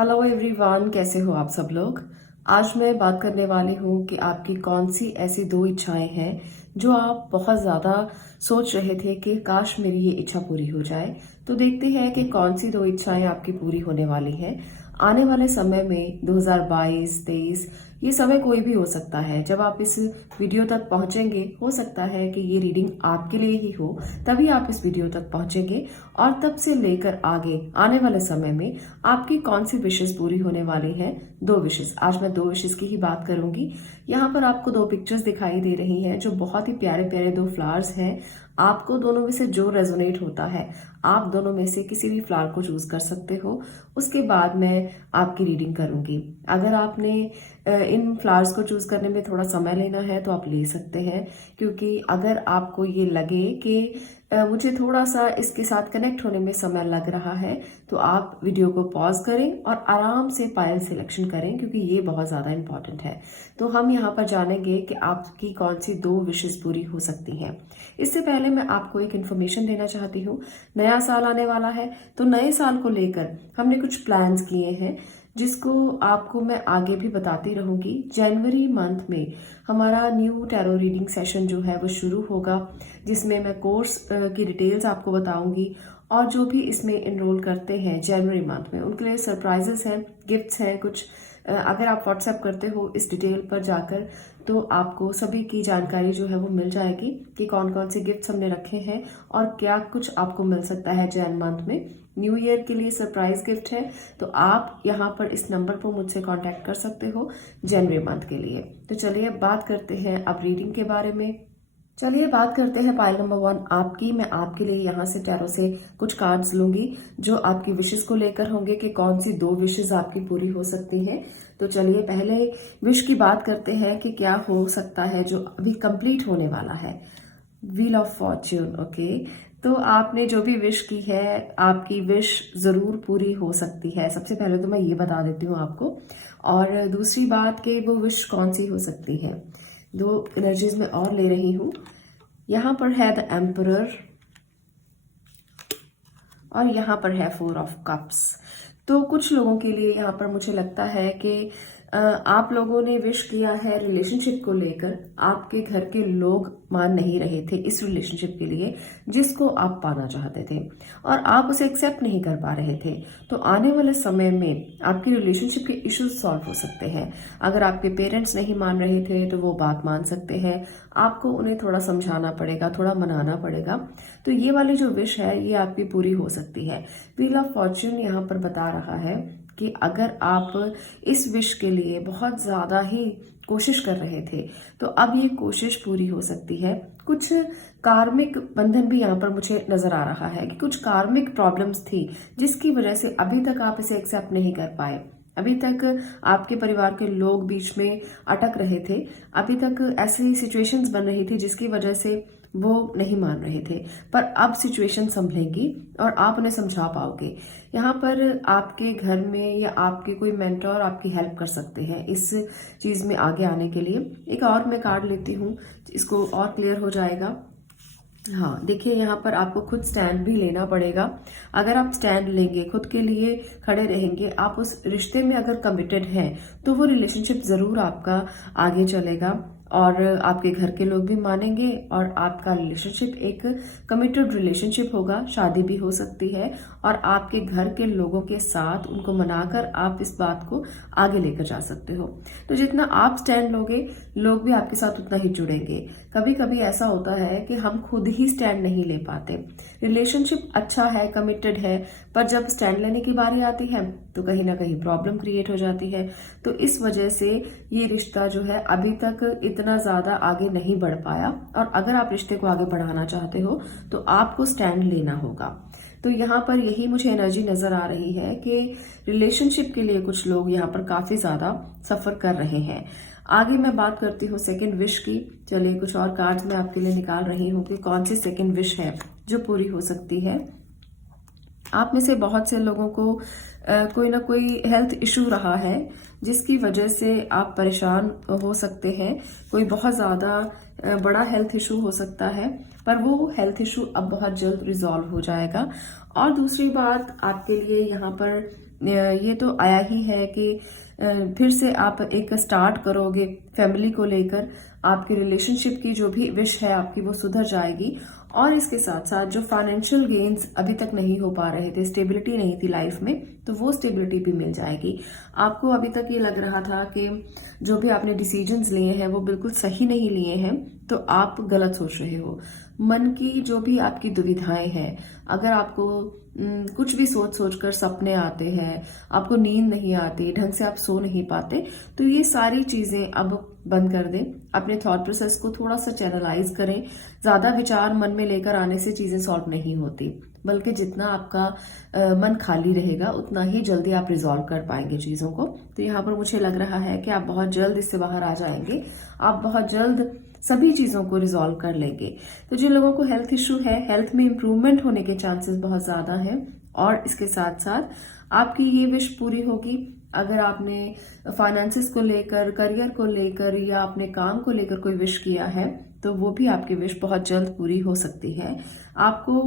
Hello everyone, कैसे हो आप सब लोग। आज मैं बात करने वाली हूँ कि आपकी कौन सी ऐसी दो इच्छाएं हैं जो आप बहुत ज़्यादा सोच रहे थे कि काश मेरी ये इच्छा पूरी हो जाए। तो देखते हैं कि कौन सी दो इच्छाएं आपकी पूरी होने वाली हैं आने वाले समय में। 2022-23 ये समय कोई भी हो सकता है। जब आप इस वीडियो तक पहुंचेंगे, हो सकता है कि ये रीडिंग आपके लिए ही हो, तभी आप इस वीडियो तक पहुंचेंगे और तब से लेकर आगे आने वाले समय में आपकी कौन सी विशेष पूरी होने वाली है। दो विशेष, आज मैं दो विशेष की ही बात करूंगी। यहाँ पर आपको दो पिक्चर्स दिखाई दे रही हैं जो बहुत ही प्यारे प्यारे दो फ्लावर्स हैं। आपको दोनों में से जो रेजोनेट होता है, आप दोनों में से किसी भी फ्लावर को चूज कर सकते हो। उसके बाद मैं आपकी रीडिंग करूंगी। अगर आपने इन फ्लावर्स को चूज करने में थोड़ा समय लेना है तो आप ले सकते हैं, क्योंकि अगर आपको ये लगे कि मुझे थोड़ा सा इसके साथ कनेक्ट होने में समय लग रहा है, तो आप वीडियो को पॉज करें और आराम से पायल सिलेक्शन करें, क्योंकि ये बहुत ज़्यादा इम्पॉर्टेंट है। तो हम यहाँ पर जानेंगे कि आपकी कौन सी दो विशेष पूरी हो सकती हैं। इससे पहले मैं आपको एक इन्फॉर्मेशन देना चाहती हूँ। नया साल आने वाला है, तो नए साल को लेकर हमने कुछ प्लान्स किए हैं जिसको आपको मैं आगे भी बताती रहूंगी। जनवरी मंथ में हमारा न्यू टैरो रीडिंग सेशन जो है वो शुरू होगा, जिसमें मैं कोर्स की डिटेल्स आपको बताऊंगी। और जो भी इसमें एनरोल करते हैं जनवरी मंथ में, उनके लिए सरप्राइजेस हैं, गिफ्ट्स हैं कुछ। अगर आप व्हाट्सएप करते हो इस डिटेल पर जाकर, तो आपको सभी की जानकारी जो है वो मिल जाएगी कि कौन कौन से गिफ्ट्स हमने रखे हैं और क्या कुछ आपको मिल सकता है जैन मंथ में। न्यू ईयर के लिए सरप्राइज गिफ्ट है, तो आप यहाँ पर इस नंबर पर मुझसे कांटेक्ट कर सकते हो जनवरी मंथ के लिए। तो चलिए अब बात करते हैं अब रीडिंग के बारे में। चलिए बात करते हैं पाइल नंबर 1 आपकी। मैं आपके लिए यहाँ से टैरो से कुछ कार्ड्स लूंगी जो आपकी विशेष को लेकर होंगे कि कौन सी दो विशेष आपकी पूरी हो सकती हैं। तो चलिए पहले विश की बात करते हैं कि क्या हो सकता है जो अभी कंप्लीट होने वाला है। Wheel of Fortune. ओके, तो आपने जो भी विश की है, आपकी विश जरूर पूरी हो सकती है। सबसे पहले तो मैं ये बता देती हूँ आपको, और दूसरी बात कि वो विश कौन सी हो सकती है। दो एनर्जीज में और ले रही हूं। यहां पर है द एम्परर और यहां पर है 4 ऑफ कप्स। तो कुछ लोगों के लिए यहां पर मुझे लगता है कि आप लोगों ने विश किया है रिलेशनशिप को लेकर। आपके घर के लोग मान नहीं रहे थे इस रिलेशनशिप के लिए जिसको आप पाना चाहते थे, और आप उसे एक्सेप्ट नहीं कर पा रहे थे। तो आने वाले समय में आपकी रिलेशनशिप के इश्यूज सॉल्व हो सकते हैं। अगर आपके पेरेंट्स नहीं मान रहे थे तो वो बात मान सकते हैं। आपको उन्हें थोड़ा समझाना पड़ेगा, थोड़ा मनाना पड़ेगा। तो ये वाली जो विश है ये आपकी पूरी हो सकती है। व्हील ऑफ फॉर्च्यून यहाँ पर बता रहा है कि अगर आप इस विश के लिए बहुत ज्यादा ही कोशिश कर रहे थे, तो अब ये कोशिश पूरी हो सकती है। कुछ कार्मिक बंधन भी यहाँ पर मुझे नजर आ रहा है कि कुछ कार्मिक प्रॉब्लम्स थी जिसकी वजह से अभी तक आप इसे एक्सेप्ट नहीं कर पाए। अभी तक आपके परिवार के लोग बीच में अटक रहे थे। अभी तक ऐसी सिचुएशंस बन रही थी जिसकी वजह से वो नहीं मान रहे थे, पर अब सिचुएशन संभलेगी और आप उन्हें समझा पाओगे। यहाँ पर आपके घर में या आपके कोई मेंटर आपकी हेल्प कर सकते हैं इस चीज में आगे आने के लिए। एक और मैं कार्ड लेती हूँ, इसको और क्लियर हो जाएगा। हाँ देखिए, यहाँ पर आपको खुद स्टैंड भी लेना पड़ेगा। अगर आप स्टैंड लेंगे, खुद के लिए खड़े रहेंगे, आप उस रिश्ते में अगर कमिटेड हैं, तो वो रिलेशनशिप जरूर आपका आगे चलेगा और आपके घर के लोग भी मानेंगे और आपका रिलेशनशिप एक कमिटेड रिलेशनशिप होगा। शादी भी हो सकती है और आपके घर के लोगों के साथ उनको मनाकर आप इस बात को आगे लेकर जा सकते हो। तो जितना आप स्टैंड लोगे, लोग भी आपके साथ उतना ही जुड़ेंगे। कभी कभी ऐसा होता है कि हम खुद ही स्टैंड नहीं ले पाते। रिलेशनशिप अच्छा है, कमिटेड है, पर जब स्टैंड लेने की बारी आती है तो कहीं ना कहीं प्रॉब्लम क्रिएट हो जाती है। तो इस वजह से ये रिश्ता जो है अभी तक इतना ज्यादा आगे नहीं बढ़ पाया, और अगर आप रिश्ते को आगे बढ़ाना चाहते हो तो आपको स्टैंड लेना होगा। तो यहाँ पर यही मुझे एनर्जी नजर आ रही है कि रिलेशनशिप के लिए कुछ लोग यहाँ पर काफी ज्यादा सफर कर रहे हैं। आगे मैं बात करती हूँ सेकंड विश की। चलिए कुछ और कार्ड्स मैं आपके लिए निकाल रही हूँ कि कौन सी सेकंड विश है जो पूरी हो सकती है। आप में से बहुत से लोगों को कोई ना कोई हेल्थ इशू रहा है जिसकी वजह से आप परेशान हो सकते हैं। कोई बहुत ज्यादा बड़ा हेल्थ इशू हो सकता है, पर वो हेल्थ इशू अब बहुत जल्द रिजॉल्व हो जाएगा। और दूसरी बात आपके लिए यहाँ पर ये तो आया ही है कि फिर से आप एक स्टार्ट करोगे फैमिली को लेकर। आपकी रिलेशनशिप की जो भी विश है आपकी वो सुधर जाएगी। और इसके साथ साथ जो फाइनेंशियल गेन्स अभी तक नहीं हो पा रहे थे, स्टेबिलिटी नहीं थी लाइफ में, तो वो स्टेबिलिटी भी मिल जाएगी। आपको अभी तक ये लग रहा था कि जो भी आपने डिसीजंस लिए हैं वो बिल्कुल सही नहीं लिए हैं, तो आप गलत सोच रहे हो। मन की जो भी आपकी दुविधाएं हैं, अगर आपको कुछ भी सोच सोच कर सपने आते हैं, आपको नींद नहीं आती, ढंग से आप सो नहीं पाते, तो ये सारी चीजें अब बंद कर दें। अपने थॉट प्रोसेस को थोड़ा सा चैनलाइज करें। ज्यादा विचार मन में लेकर आने से चीजें सॉल्व नहीं होती, बल्कि जितना आपका मन खाली रहेगा उतना ही जल्दी आप रिजॉल्व कर पाएंगे चीजों को। तो यहाँ पर मुझे लग रहा है कि आप बहुत जल्द इससे बाहर आ जाएंगे। आप बहुत जल्द सभी चीजों को रिजॉल्व कर लेंगे। तो जिन लोगों को हेल्थ इशू है, हेल्थ में इंप्रूवमेंट होने के चांसेस बहुत ज्यादा हैं। और इसके साथ साथ आपकी ये विश पूरी होगी। अगर आपने फाइनेंसिस को लेकर, करियर को लेकर या अपने काम को लेकर कोई विश किया है, तो वो भी आपकी विश बहुत जल्द पूरी हो सकती है। आपको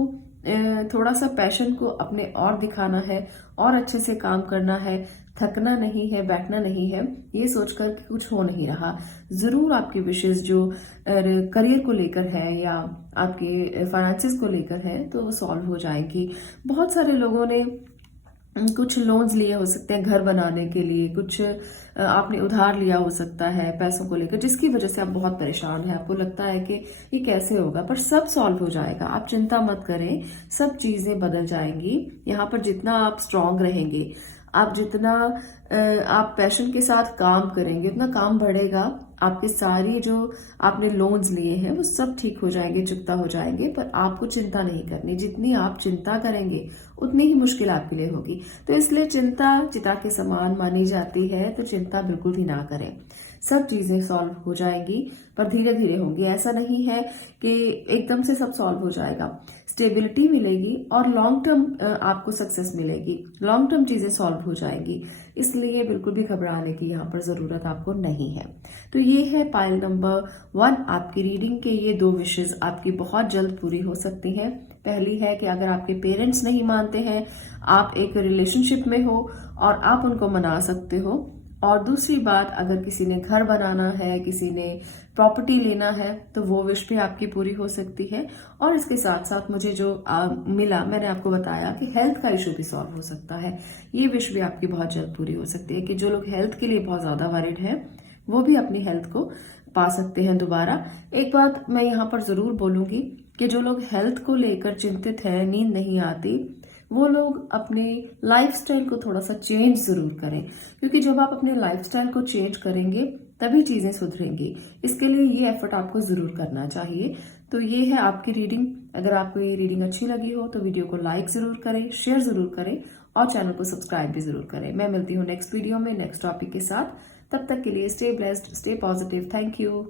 थोड़ा सा पैशन को अपने और दिखाना है और अच्छे से काम करना है, थकना नहीं है, बैठना नहीं है, ये सोचकर कि कुछ हो नहीं रहा। जरूर आपकी विशेष जो करियर को लेकर है या आपके फाइनेंसिस को लेकर है, तो वो सॉल्व हो जाएगी। बहुत सारे लोगों ने कुछ लोन्स लिए हो सकते हैं घर बनाने के लिए, कुछ आपने उधार लिया हो सकता है पैसों को लेकर, जिसकी वजह से आप बहुत परेशान हैं। आपको लगता है कि ये कैसे होगा, पर सब सॉल्व हो जाएगा। आप चिंता मत करें, सब चीजें बदल जाएंगी। यहाँ पर जितना आप स्ट्रांग रहेंगे, आप जितना आप पैशन के साथ काम करेंगे, उतना काम बढ़ेगा। आपके सारी जो आपने लोन्स लिए हैं वो सब ठीक हो जाएंगे, चुकता हो जाएंगे। पर आपको चिंता नहीं करनी। जितनी आप चिंता करेंगे उतनी ही मुश्किल आपके लिए होगी। तो इसलिए चिंता चिता के समान मानी जाती है, तो चिंता बिल्कुल भी ना करें। सब चीजें सॉल्व हो जाएंगी, पर धीरे धीरे होंगी। ऐसा नहीं है कि एकदम से सब सॉल्व हो जाएगा। स्टेबिलिटी मिलेगी और लॉन्ग टर्म आपको सक्सेस मिलेगी। लॉन्ग टर्म चीजें सॉल्व हो जाएगी, इसलिए बिल्कुल भी घबराने की यहाँ पर जरूरत आपको नहीं है। तो ये है पाइल नंबर 1 आपकी रीडिंग के ये 2 विशेष आपकी बहुत जल्द पूरी हो सकती हैं। पहली है कि अगर आपके पेरेंट्स नहीं मानते हैं, आप एक रिलेशनशिप में हो और आप उनको मना सकते हो। और दूसरी बात, अगर किसी ने घर बनाना है, किसी ने प्रॉपर्टी लेना है, तो वो विश भी आपकी पूरी हो सकती है। और इसके साथ साथ मुझे जो मिला, मैंने आपको बताया कि हेल्थ का इशू भी सॉल्व हो सकता है। ये विश भी आपकी बहुत जल्द पूरी हो सकती है कि जो लोग हेल्थ के लिए बहुत ज्यादा वरिड हैं, वो भी अपनी हेल्थ को पा सकते हैं दोबारा। एक बात मैं यहाँ पर जरूर बोलूंगी कि जो लोग हेल्थ को लेकर चिंतित हैं, नींद नहीं आती, वो लोग अपने लाइफस्टाइल को थोड़ा सा चेंज जरूर करें, क्योंकि जब आप अपने लाइफस्टाइल को चेंज करेंगे तभी चीजें सुधरेंगी। इसके लिए ये एफर्ट आपको जरूर करना चाहिए। तो ये है आपकी रीडिंग। अगर आपको ये रीडिंग अच्छी लगी हो तो वीडियो को लाइक जरूर करें, शेयर जरूर करें और चैनल को सब्सक्राइब भी जरूर करें। मैं मिलती हूँ नेक्स्ट वीडियो में नेक्स्ट टॉपिक के साथ। तब तक के लिए stay blessed, stay positive. Thank you.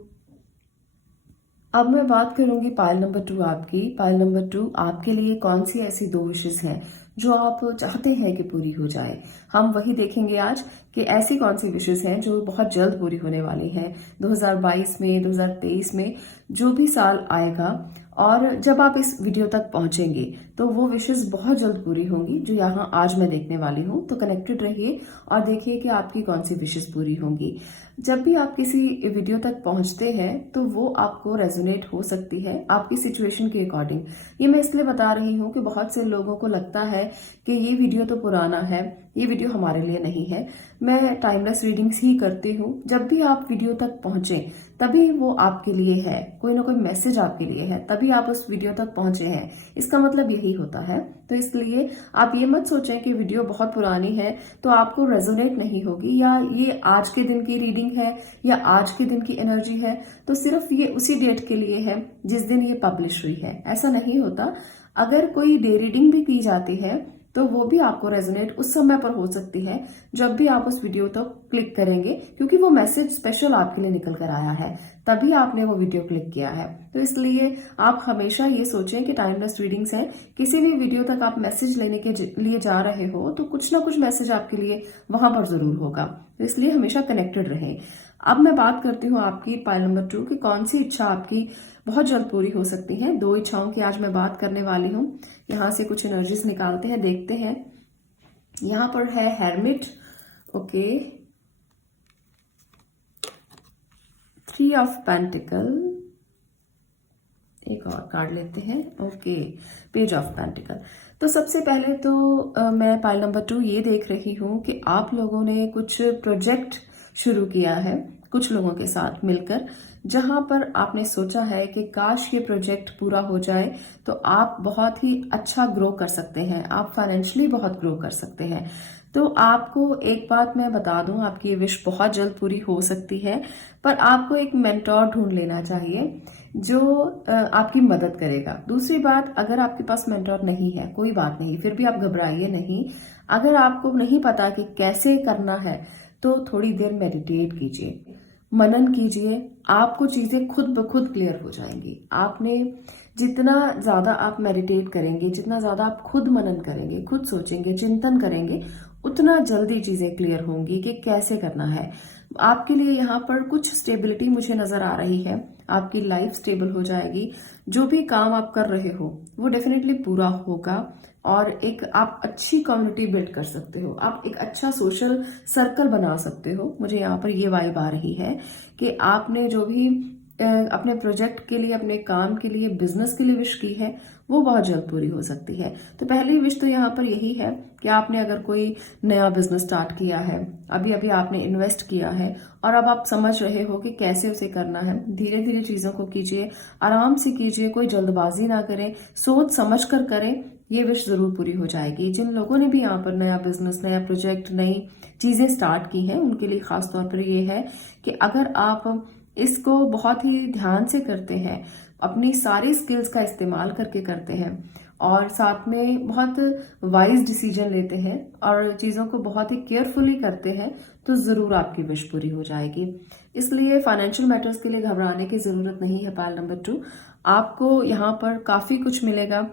अब मैं बात करूंगी पाइल नंबर 2 आपकी। पाइल नंबर 2 आपके लिए कौन सी ऐसी 2 विशेष हैं जो आप चाहते हैं कि पूरी हो जाए। हम वही देखेंगे आज कि ऐसी कौन सी विशेष हैं जो बहुत जल्द पूरी होने वाली हैं 2022 में, 2023 में, जो भी साल आएगा। और जब आप इस वीडियो तक पहुंचेंगे तो वो विशेष बहुत जल्द पूरी होंगी जो यहाँ आज मैं देखने वाली हूँ। तो कनेक्टेड रहिए और देखिए कि आपकी कौन सी विशेष पूरी होंगी। जब भी आप किसी वीडियो तक पहुंचते हैं तो वो आपको रेजोनेट हो सकती है आपकी सिचुएशन के अकॉर्डिंग। ये मैं इसलिए बता रही हूँ कि बहुत से लोगों को लगता है कि ये वीडियो तो पुराना है, ये वीडियो हमारे लिए नहीं है। मैं टाइमलेस रीडिंग्स ही करती हूँ। जब भी आप वीडियो तक पहुंचे तभी वो आपके लिए है, कोई ना कोई मैसेज आपके लिए है, तभी आप उस वीडियो तक पहुंचे हैं। इसका मतलब यही होता है। तो इसलिए आप ये मत सोचें कि वीडियो बहुत पुरानी है तो आपको रेजोनेट नहीं होगी, या ये आज के दिन की रीडिंग है या आज के दिन की एनर्जी है तो सिर्फ ये उसी डेट के लिए है जिस दिन ये पब्लिश हुई है। ऐसा नहीं होता। अगर कोई डे रीडिंग भी की जाती है तो वो भी आपको रेजोनेट उस समय पर हो सकती है जब भी आप उस वीडियो तक क्लिक करेंगे, क्योंकि वो मैसेज स्पेशल आपके लिए निकल कर आया है, तभी आपने वो वीडियो क्लिक किया है। तो इसलिए आप हमेशा ये सोचें कि टाइमलेस रीडिंग्स हैं। किसी भी वीडियो तक आप मैसेज लेने के लिए जा रहे हो तो कुछ ना कुछ मैसेज आपके लिए वहां पर जरूर होगा। तो इसलिए हमेशा कनेक्टेड रहें। अब मैं बात करती हूँ आपकी पाइल नंबर 2 की कौन सी इच्छा आपकी बहुत जल्द पूरी हो सकती है। 2 इच्छाओं की आज मैं बात करने वाली हूँ। यहाँ से कुछ एनर्जीज निकालते हैं, देखते हैं। यहाँ पर है हेरमिट, ओके, 3 ऑफ पेंटिकल, एक और कार्ड लेते हैं, ओके, पेज ऑफ पेंटिकल। तो सबसे पहले तो मैं पाइल नंबर 2 ये देख रही हूँ कि आप लोगों ने कुछ प्रोजेक्ट शुरू किया है कुछ लोगों के साथ मिलकर, जहां पर आपने सोचा है कि काश ये प्रोजेक्ट पूरा हो जाए तो आप बहुत ही अच्छा ग्रो कर सकते हैं, आप फाइनेंशियली बहुत ग्रो कर सकते हैं। तो आपको एक बात मैं बता दूं, आपकी ये विश बहुत जल्द पूरी हो सकती है, पर आपको एक मेंटोर ढूंढ लेना चाहिए जो आपकी मदद करेगा। दूसरी बात, अगर आपके पास मेंटोर नहीं है कोई बात नहीं, फिर भी आप घबराइए नहीं। अगर आपको नहीं पता कि कैसे करना है तो थोड़ी देर मेडिटेट कीजिए, मनन कीजिए, आपको चीजें खुद ब खुद क्लियर हो जाएंगी। आपने जितना ज्यादा आप मेडिटेट करेंगे, जितना ज्यादा आप खुद मनन करेंगे, खुद सोचेंगे, चिंतन करेंगे, उतना जल्दी चीजें क्लियर होंगी कि कैसे करना है। आपके लिए यहाँ पर कुछ स्टेबिलिटी मुझे नजर आ रही है, आपकी लाइफ स्टेबल हो जाएगी। जो भी काम आप कर रहे हो वो डेफिनेटली पूरा होगा और एक आप अच्छी कम्युनिटी बिल्ड कर सकते हो, आप एक अच्छा सोशल सर्कल बना सकते हो। मुझे यहाँ पर ये वाइब आ रही है कि आपने जो भी अपने प्रोजेक्ट के लिए, अपने काम के लिए, बिजनेस के लिए विश की है वो बहुत जल्द पूरी हो सकती है। तो पहली विश तो यहाँ पर यही है कि आपने अगर कोई नया बिजनेस स्टार्ट किया है, अभी अभी आपने इन्वेस्ट किया है और अब आप समझ रहे हो कि कैसे उसे करना है, धीरे धीरे चीजों को कीजिए, आराम से कीजिए, कोई जल्दबाजी ना करें, सोच समझ कर करें, ये विश जरूर पूरी हो जाएगी। जिन लोगों ने भी यहाँ पर नया बिजनेस, नया प्रोजेक्ट, नई चीजें स्टार्ट की हैं, उनके लिए खास तौर पर ये है कि अगर आप इसको बहुत ही ध्यान से करते हैं, अपनी सारी स्किल्स का इस्तेमाल करके करते हैं और साथ में बहुत वाइज डिसीजन लेते हैं और चीजों को बहुत ही केयरफुली करते हैं, तो जरूर आपकी विश पूरी हो जाएगी। इसलिए फाइनेंशियल मैटर्स के लिए घबराने की जरूरत नहीं है। पाइल नंबर 2, आपको यहाँ पर काफी कुछ मिलेगा।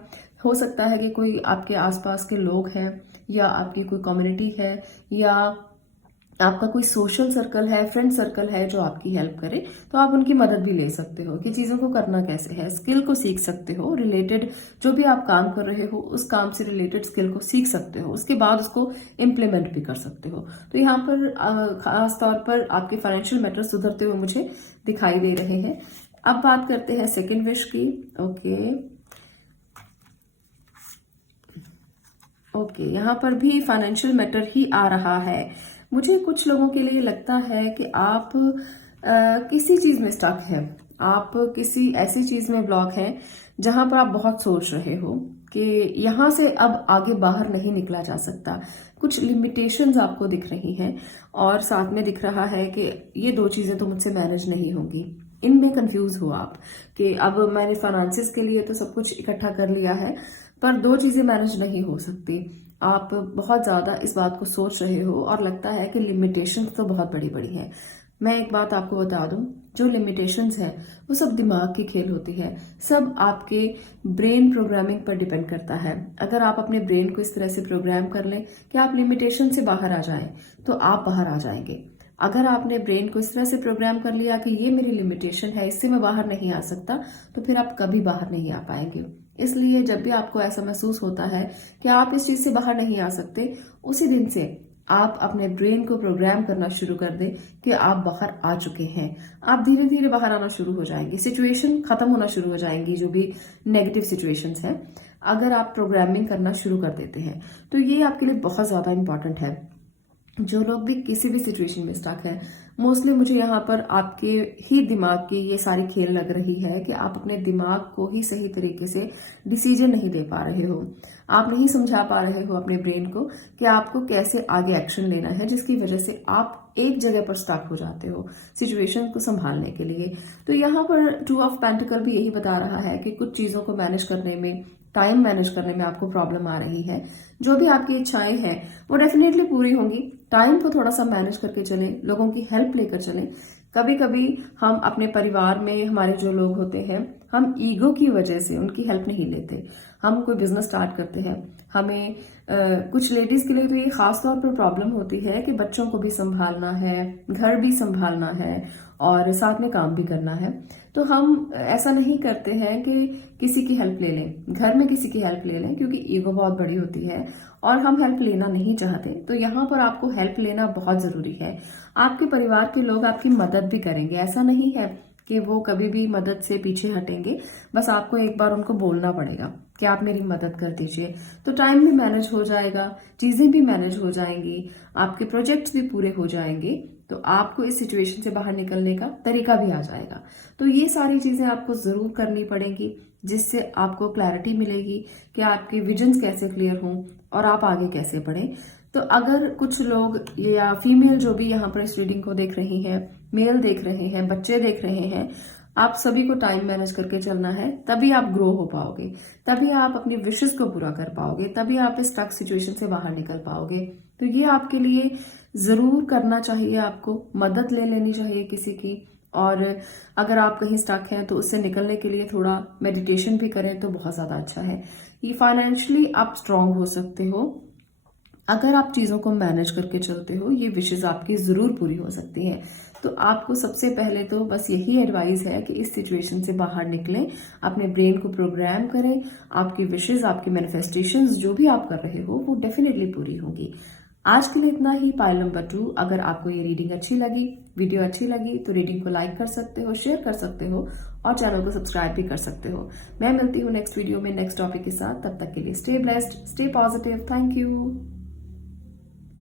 हो सकता है कि कोई आपके आसपास के लोग हैं या आपकी कोई कम्युनिटी है या आपका कोई सोशल सर्कल है, फ्रेंड सर्कल है जो आपकी हेल्प करे, तो आप उनकी मदद भी ले सकते हो कि चीजों को करना कैसे है, स्किल को सीख सकते हो, रिलेटेड जो भी आप काम कर रहे हो उस काम से रिलेटेड स्किल को सीख सकते हो, उसके बाद उसको इम्प्लीमेंट भी कर सकते हो। तो यहाँ पर खास तौर पर आपके फाइनेंशियल मैटर सुधरते हुए मुझे दिखाई दे रहे हैं। अब बात करते हैं सेकेंड विश की, ओके, यहाँ पर भी फाइनेंशियल मैटर ही आ रहा है। मुझे कुछ लोगों के लिए लगता है कि आप किसी चीज में स्टक है, आप किसी ऐसी चीज में ब्लॉक है जहां पर आप बहुत सोच रहे हो कि यहां से अब आगे बाहर नहीं निकला जा सकता। कुछ लिमिटेशंस आपको दिख रही हैं और साथ में दिख रहा है कि ये 2 चीजें तो मुझसे मैनेज नहीं होंगी। इनमें कंफ्यूज हो आप कि अब मैंने फाइनेंसिस के लिए तो सब कुछ इकट्ठा कर लिया है पर 2 चीजें मैनेज नहीं हो सकती। आप बहुत ज्यादा इस बात को सोच रहे हो और लगता है कि लिमिटेशंस तो बहुत बड़ी बड़ी हैं। मैं एक बात आपको बता दूं, जो लिमिटेशंस हैं वो सब दिमाग की खेल होती है, सब आपके ब्रेन प्रोग्रामिंग पर डिपेंड करता है। अगर आप अपने ब्रेन को इस तरह से प्रोग्राम कर लें कि आप लिमिटेशन से बाहर आ जाएं, तो आप बाहर आ जाएंगे। अगर आपने ब्रेन को इस तरह से प्रोग्राम कर लिया कि ये मेरी लिमिटेशन है, इससे मैं बाहर नहीं आ सकता, तो फिर आप कभी बाहर नहीं आ पाएंगे। इसलिए जब भी आपको ऐसा महसूस होता है कि आप इस चीज से बाहर नहीं आ सकते, उसी दिन से आप अपने ब्रेन को प्रोग्राम करना शुरू कर दें कि आप बाहर आ चुके हैं। आप धीरे धीरे बाहर आना शुरू हो जाएंगे, सिचुएशन खत्म होना शुरू हो जाएंगी, जो भी नेगेटिव सिचुएशंस हैं, अगर आप प्रोग्रामिंग करना शुरू कर देते हैं। तो ये आपके लिए बहुत ज्यादा इंपॉर्टेंट है। जो लोग भी किसी भी सिचुएशन में स्टक है, मोस्टली मुझे यहाँ पर आपके ही दिमाग की ये सारी खेल लग रही है कि आप अपने दिमाग को ही सही तरीके से डिसीजन नहीं दे पा रहे हो। आप नहीं समझा पा रहे हो अपने ब्रेन को कि आपको कैसे आगे एक्शन लेना है, जिसकी वजह से आप एक जगह पर स्टक हो जाते हो सिचुएशन को संभालने के लिए। तो यहाँ पर 2 ऑफ पेंटिकल भी यही बता रहा है कि कुछ चीजों को मैनेज करने में, टाइम मैनेज करने में आपको प्रॉब्लम आ रही है। जो भी आपकी इच्छाएं हैं वो डेफिनेटली पूरी होंगी। टाइम को थोड़ा सा मैनेज करके चलें, लोगों की हेल्प लेकर चलें। कभी कभी हम अपने परिवार में, हमारे जो लोग होते हैं, हम ईगो की वजह से उनकी हेल्प नहीं लेते। हम कोई बिजनेस स्टार्ट करते हैं, हमें कुछ लेडीज के लिए तो ये खास तौर पर प्रॉब्लम होती है कि बच्चों को भी संभालना है, घर भी संभालना है और साथ में काम भी करना है। तो हम ऐसा नहीं करते हैं कि किसी की हेल्प ले लें, घर में किसी की हेल्प ले लें, क्योंकि ईगो बहुत बड़ी होती है और हम हेल्प लेना नहीं चाहते। तो यहाँ पर आपको हेल्प लेना बहुत जरूरी है। आपके परिवार के लोग आपकी मदद भी करेंगे, ऐसा नहीं है कि वो कभी भी मदद से पीछे हटेंगे। बस आपको एक बार उनको बोलना पड़ेगा कि आप मेरी मदद कर दीजिए, तो टाइम भी मैनेज हो जाएगा, चीजें भी मैनेज हो जाएंगी, आपके प्रोजेक्ट्स भी पूरे हो जाएंगे, तो आपको इस सिचुएशन से बाहर निकलने का तरीका भी आ जाएगा। तो ये सारी चीजें आपको जरूर करनी पड़ेंगी, जिससे आपको क्लैरिटी मिलेगी कि आपके विजन्स कैसे क्लियर हों और आप आगे कैसे बढ़ें। तो अगर कुछ लोग या फीमेल जो भी यहाँ पर इस रीडिंग को देख रही हैं, मेल देख रहे हैं, बच्चे देख रहे हैं, आप सभी को टाइम मैनेज करके चलना है, तभी आप ग्रो हो पाओगे, तभी आप अपनी विशेस को पूरा कर पाओगे, तभी आप इस स्टक सिचुएशन से बाहर निकल पाओगे। तो ये आपके लिए जरूर करना चाहिए, आपको मदद ले लेनी चाहिए किसी की। और अगर आप कहीं स्टक हैं तो उससे निकलने के लिए थोड़ा मेडिटेशन भी करें तो बहुत ज्यादा अच्छा है। ये फाइनेंशियली आप स्ट्रांग हो सकते हो अगर आप चीजों को मैनेज करके चलते हो। ये विशेष आपकी जरूर पूरी हो सकती है। तो आपको सबसे पहले तो बस यही एडवाइस है कि इस सिचुएशन से बाहर निकलें, अपने ब्रेन को प्रोग्राम करें, आपकी विशेष, आपकी मैनिफेस्टेशंस जो भी आप कर रहे हो वो डेफिनेटली पूरी होगी। आज के लिए इतना ही। पाइल नंबर 2, अगर आपको ये रीडिंग अच्छी लगी, वीडियो अच्छी लगी, तो रीडिंग को लाइक कर सकते हो, शेयर कर सकते हो और चैनल को सब्सक्राइब भी कर सकते हो। मैं मिलती हूँ नेक्स्ट वीडियो में नेक्स्ट टॉपिक के साथ। तब तक के लिए stay blessed, stay positive. Thank you.